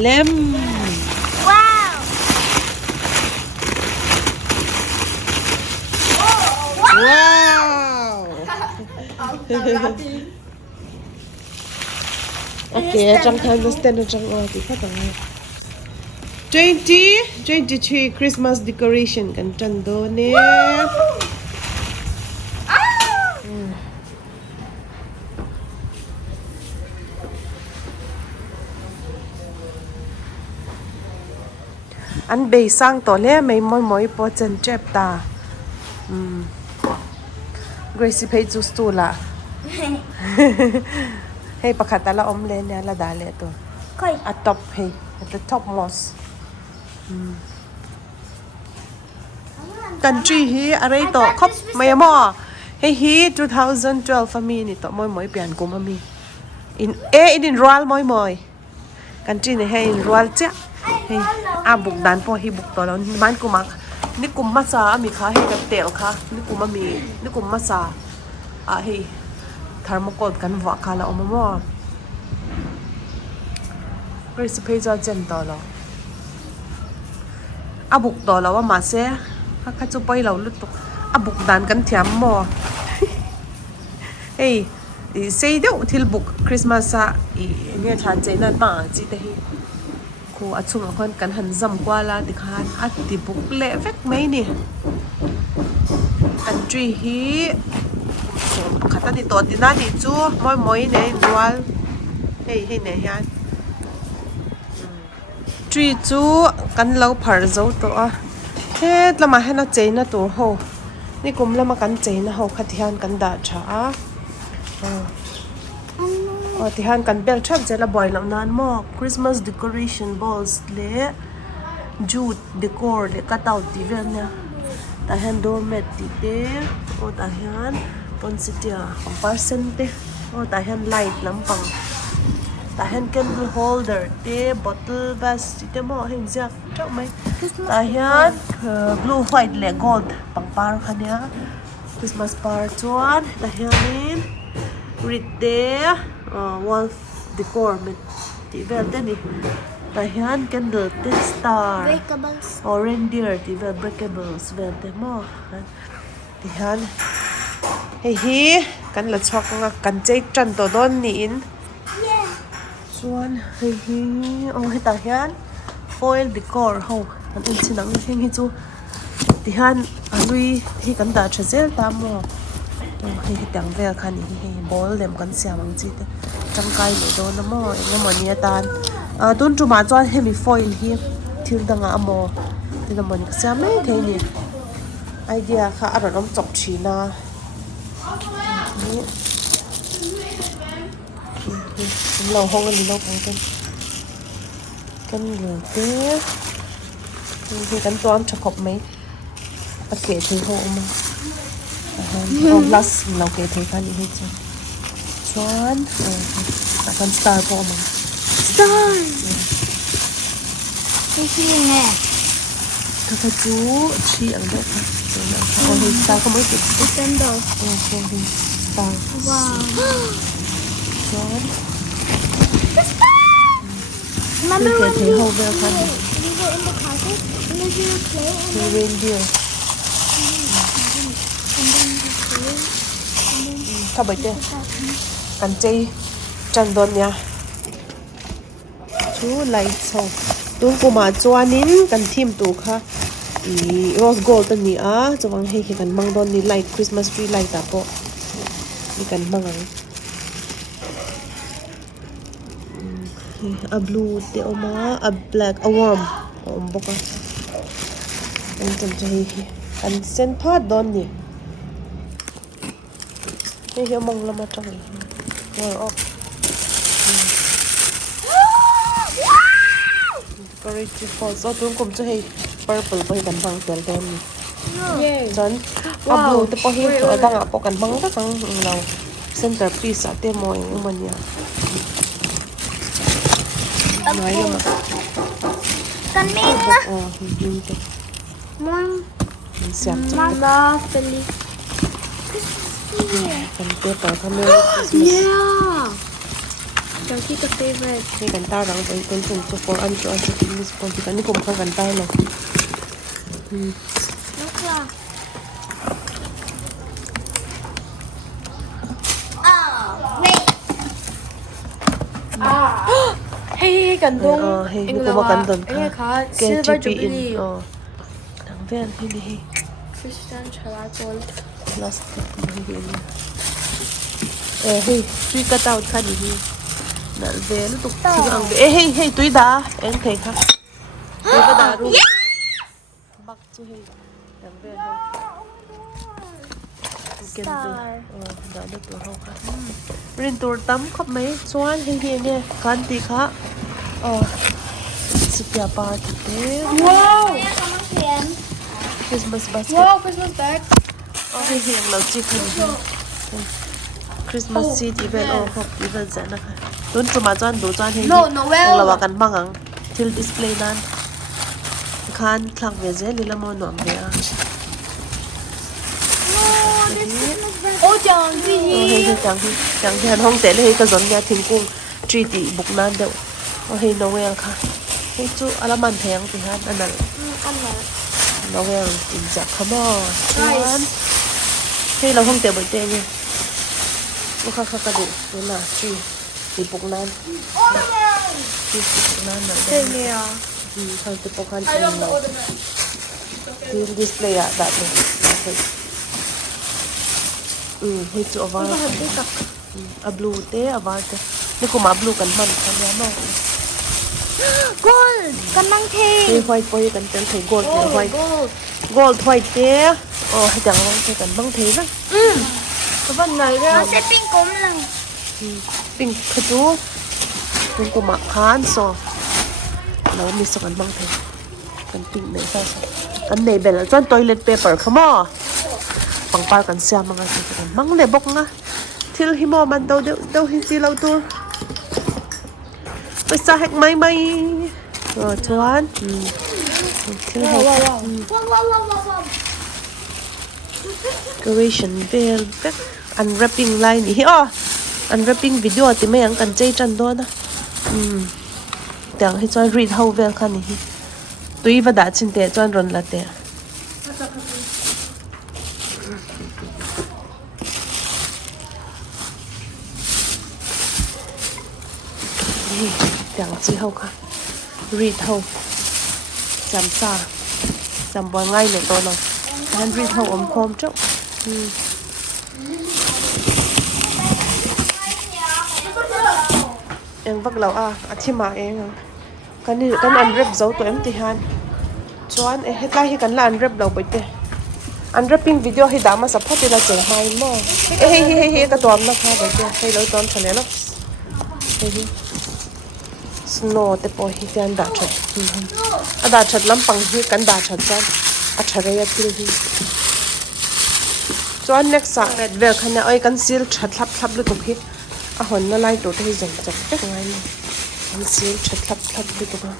เล่มว้าว ว้าว โอเคจังทันสเตนจังว่าที่เขาต้อง23 Christmas decoration กันจันโดเนี่ยอันเบย์สร้างตัวเล่ไม่มอยพอจันเจ็บตาGracie เพจุสตูละให้ประคัตละอมเลนเนี่ยละดาเลตัวอัตท็อปให้อัตท็อปมอสกันจีฮีอะไรตัวครบไม่มอให้ฮี2012ฟามีนี่ตัวมอยเปลี่ยนกูมามีอินรัวมอยกันจีนี่ให้อินรัวเจ้าให้อาบุกดันพอให้บุกตัวแล้วมันกูมักนี่กูมาซามีขาให้กับเตลค่ะนี่กูมามีนี่กูมาซาให้ทาร์โมโกลกันว่าค่ะแล้วอมมอGracie เพจเจนตัวแล้วอาบุกตัวแล้วว่ามาเซ่ข้าจะไปเราลุตุอาบุกดันกันเทียมมอเฮ้ยเสียเดียวที่บุกคริสต์มาสเนี่ยชาเจนันมาจีแต่ฮีคูอัดสุ่มคนกันหันจำกว่าละติคานอัดติบุกเละเฟกไหมเนี่ยกันจีฮีส่วนขัดตันติตัวติน่าติจูมอยเนี่ยรัวเฮ้ยเนี่ยยันจีจูกันเราผ่าเจ้าตัวเฮ้ยเรามาให้น่าเจนนะตัวโหนี่กุมเรามากันเจนนะโหขัดที่หันกันด่าช้าที่หันกันเบลชับเจละบ่อยแล้วนานมาก Christmas decoration balls เละจูด decor เละกัดเอาตีเวนเนี่ยแต่หัน doormat ตีเต้โอ้แต่หันปนสิเดียของปาร์เซนเต้โอ้แต่หัน light น้ำปังแต่เห็น candle holder เต้ bottle vase เต้หม้อเห็นจักเจ้าไหมแต่เห็นblue white และ gold ปังปาร์คันเนี้ย Christmas part จวนแต่เห็น read เต้ wall decor มันที่เวลเต้นี่แต่เห็น candle เต้ star reindeer ที่เวล breakables เวลเต้หม้อที่เห็นเฮ้ยกันละช็อกกันใจจันตัวโดนนี่ส่วนเฮ้ยโอ้ยแต่เห็น foil decor เขาอันอื่นสินังเฮงให้จูที่หันอันลุยที่กันด่าเชเซลตามหมอเฮ้ยแต่งเวลคันนี้เฮ้ยบอลเล่มกันเสียมังจีเตจังไกเลยโดนน้ำหมอเองหมอเนี่ยตานต้นจุมาจวนเฮมี foil ที่ทิ้งดังอ่ะหมอที่น้ำมันก็เสียไม่เท่นี่ไอเดียค่ะอร่อยน้ำจบชีนานี่เราห้องกันนี้เราไปกันเหลือเต้คือกันตัวจะครบไหมตะเกียบถือห้องมาเราลัสเราเกยถือกันอีกทีส่วนแต่กันสตาร์พอมาสตาร์ที่ยังไงถ้าจูชี้อันเดียวกันโอ้ยสตาร์เขาไม่ติดสแตนดอร์โอ้โหสตาร์ว้าวส่วน Remember when we were in the closet and we were playing the reindeer เข้าไปเจอกันเจจันโดนเนี่ยชูไลท์โซ่ตุ้งกูมาจวนนินกันทีมตูค่ะโรสโกลตันนี่จะวางให้กันมังโดนนี่ไลท์คริสต์มาสทรีไลท์ตาโปนี่กันมังa blue เตอมา a black a warm บอกว่าอันจำใจอันเส้นพาดโดนนี่นี่เฮียมองละมาจังเลยว้าวก็รีจิฟอร์สตุ้งผมจะให้ purple ไปกันบังเตือนเต็มจน a blue แต่พอเห็นตัวดังปกันบังก็ตั้งเรา centerpiece เต็มมอยมันเนี่ยน้อยมากกันมิ้งนะมิ้งจ้ะมันเสียบจ้ะมาลาเฟลิกันเตะต่อทำไม Jackie the favorite. Hey, kanta rang boy kon kung to for anjo in this point kan ni kum khang kanta lo. Look lah. Oh, wait. Hey, gandong. Hey, ni kum kan don Hey, ka. ka. Silver KGP jubilee. Dang ven hey. Christian chala gold. Plastic hey, tui cut out ka ni. Na vel tuk thing ang hey tui da en thei kha. Tui ba da ru. Bak chu hey. Dang ven ho. Star. Da da tu ho kha. Rin tur tam khop mai chuan hey hi ne kan ti kha. Sipya party te. Wow! Come on, Ken. Christmas basket. Wow, Christmas bag. Hey hi ang lau chi khan. Christmas seed event hop event za na kha. Don chu ma chan do chan hey. No, Noel. Ang lawa kan mangang til display nan. Khan thlang ve je lila mo nom ve a. Oh, Jiang Ji. Hey hey chang hi han hong te le hey ka zon ya thing kung tree ti buk nan de. Hey Noel kha. Hey chu alaman theng ti han anal. Noel in ja come on. Chuan. Hey lo hong te boi te ni. Lo kha ka du na tree ti buk nan. Ti buk nan na. Hey, yeah. Kan ti buk kan in lo. Ti display ya da ni. Hey chu avar. A blue te avar te. Ni ko ma blue kan man kan ya no. Gold. Kan mang thing. Hey white boy kan tel thei gold te white. Gold. Gold white te. Hai chang long te kan bang thei na. Cái phần này Nó ra. sẽ pink cũng lần. Pink khaju. Ni ko ma khan so. Lo mi so kan bang thei. Kan pink nei sa sa. Kan nei bel chuan toilet paper khamo. Pangpar kan siam mga si kan bang le bok nga. Thil hi mo man do hi si lo tur. Paisa hek mai mai. Chuan. Thil Wow, wow, wow. Wow. Decoration bell back unwrapping line hi unwrapping video ti mai ang kan chei chan do na tang hi chuan read how vel khan hi tui va da chin te chuan ron la te tang chi how kha read how sam sa sam bo ngai le to no han read how khom chau em vak lau thi ma eng kan unwrap zo to em ti han chuan hetlai hi kan la unwrap lau bai te unwrapping video hi dama sa phati la cheng hai mo he ka tom na kha bai te hei lo ton thale lo hi snow te po hi tian da that ada that lampang hi kan da that chan a thare ya thil hi chuan next sa red vel khana oi kan sil that thlap lu tu hi a hon na lai to te hi jong chak tek ngai ni kan sil that thlap lu tu ka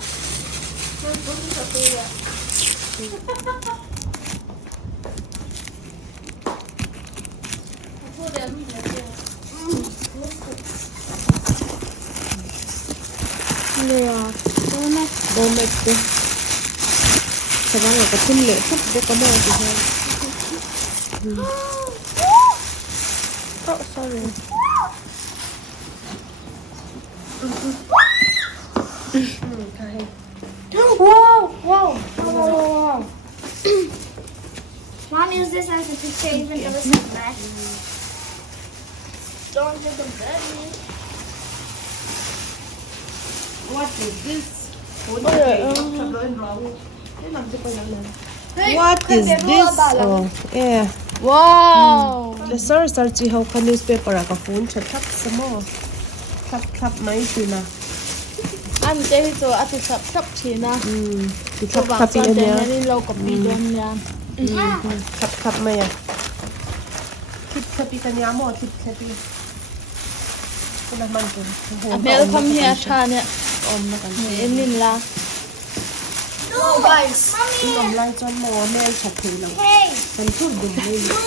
Donut te sabang ka tin le thap de ka mo ti ha oh sorry Wow. Mom used this as a picture even though it's not black. Don't get the bed. what is this Hey, what is this yeah Wow. the sir chi how ka newspaper ka phone chat thap samo thap mai tu na Anh chơi cho anh thì sắp chỉ na. ti thap pi ania Nên lâu có bị đơn nha. thap mai à thap pi kan ya mo thap pi kuna man tu Mẹ come here cha nè. om na kan Em nhìn là. Oh, guys. om lai chon mo mel chat thi lo Hey, kan thu dum ni look.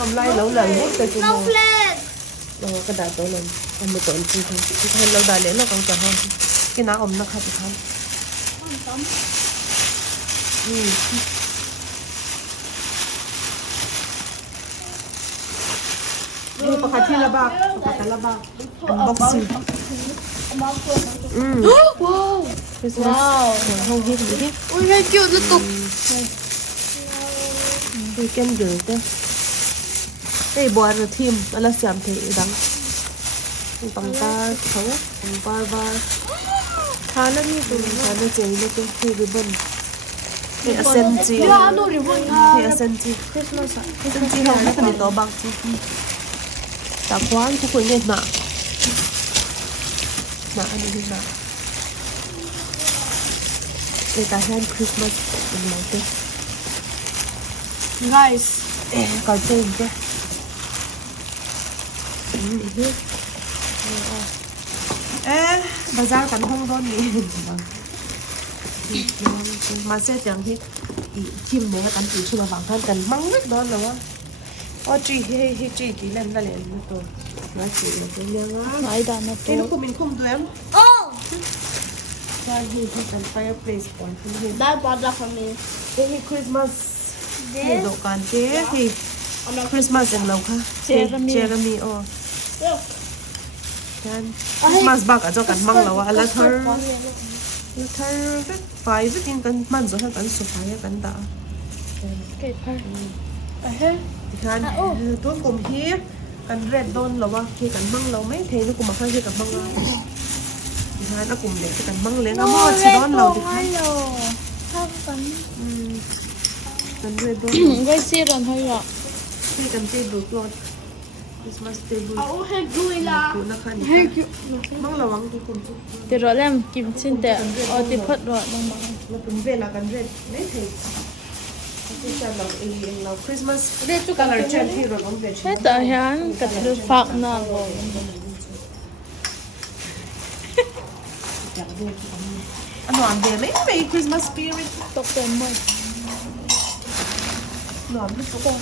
om lai lo la lu te tu mo Snowflake. เรากระดาษตัวนั้นเอามาตัวจริงที่ท่านเราได้เลยเราต้องจะห้องกินน้ำอมนะคะทุกท่านนี่ประกาศที่ระบาดประกาศระบาดอันบ็อกซิ่งว้าว คริสต์มาสห้องฮิตดูดิ อุ้ยแม่จุดแล้วตก ดูเก่งเยอะเด้อไอ้บัวระทีมอะไรเสียมเทดังตังตาเขาตังบาทานแล้วนี่ตัวทานแล้วเจ๋งเลยตัวที่ริบบิ้นเฮ้ยเซนจี ว้าวดูดิบุญค่ะ เฮ้ยเซนจีคริสต์มาสเซนจีเขาไม่คนตัวบางจีแต่คว้านทุกคนเนี่ยหนาอันนี้หนาในตาแทนคริสต์มาสเป็นไรเด้อ guys ก่อนเจนเด้บาซาร์กันห้องร้อนนี้มาเสียจังที่ทีมเนี่ยกันตีชุลบางท่านกันมั่งนิดร้อนแล้ววะอ๋อจีเฮ้จีตีเล่นได้เลยนี่ตัวน่าจีเลยเป็นยังไง ไหนด่านนะ เฮ้ ตั ยลู ว กคุณมินคุ้มด้วยมั้ย Oh! ใช่ที่เป็นไฟร์เพลสก่อนที่เห็น That bought that for me. เฮ้ยคริสต์มาสเฮ้ยดอกกันเจ๊เฮ้ย I'm not คริสต์มาสเองเราค่ะเจเรมีอ๋อ Look. กันคริสต์มาสบักอาจจะกันมั่งแล้ววะแล้วเธอไฟจะกินกันมันจะให้กันสุดท้ายกันด่า เกตพัน กันตัวกลมเฮียกันเร็ดโดนหรอวะเฮียกันมั่งเราไม่เทนี่กูมาให้เฮียกันมั่งเราดิฉันเอากลุ่มเด็กกันมั่งเลี้ยงเอาหมดชิดอนเราดิฉัน ชอบกัน กันเร็ดโดน ไว้ซีรันให้ละ เฮียกันเจ็บดูตัวคริสต์มาสเตบุล Oh, hey, Julia. กูนะคะนี่มั่งระวังทุกคน เดี๋ยวเราเล่มกินชิ้นแต่เอาติดพัดรอดลงมา เราเป็นเวลากันเร็ดไม่เทที่จะเราเองเราคริสต์มาส เรียกจุ กั กัน น เราเชิญที่เราต้องเวช ใช่แต่ฮันกัดลือฝากหน้าลง อันนอนเดียไม่ไม่คริสต์มาสสปิริต ตกเต็มหมด นอนไม่ตก